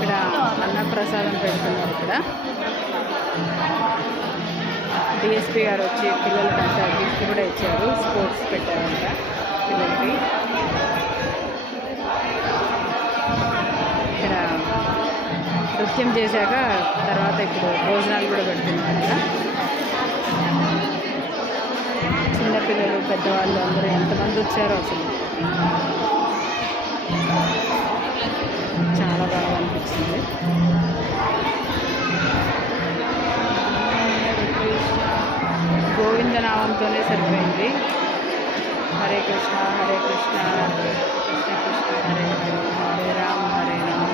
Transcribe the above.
ఇక్కడ అన్నప్రసాదం పెడుతున్నారు. ఇక్కడ డిఎస్పీ గారు వచ్చి పిల్లలకి అంతా గిఫ్ట్ కూడా ఇచ్చారు. స్పోర్ట్స్ పెట్టారంట పిల్లలకి. ఇక్కడ నృత్యం చేశాక తర్వాత ఇప్పుడు భోజనాలు కూడా పెడుతున్నారంట. చిన్నపిల్లలు పెద్దవాళ్ళు అందరూ ఎంతమంది వచ్చారో అసలు చాలా బాగా అనిపించింది. గోవిందనామంతోనే సరిపోయింది. హరే కృష్ణ హరే కృష్ణ కృష్ణ కృష్ణ హరే హరే హరే రామ హరే రామ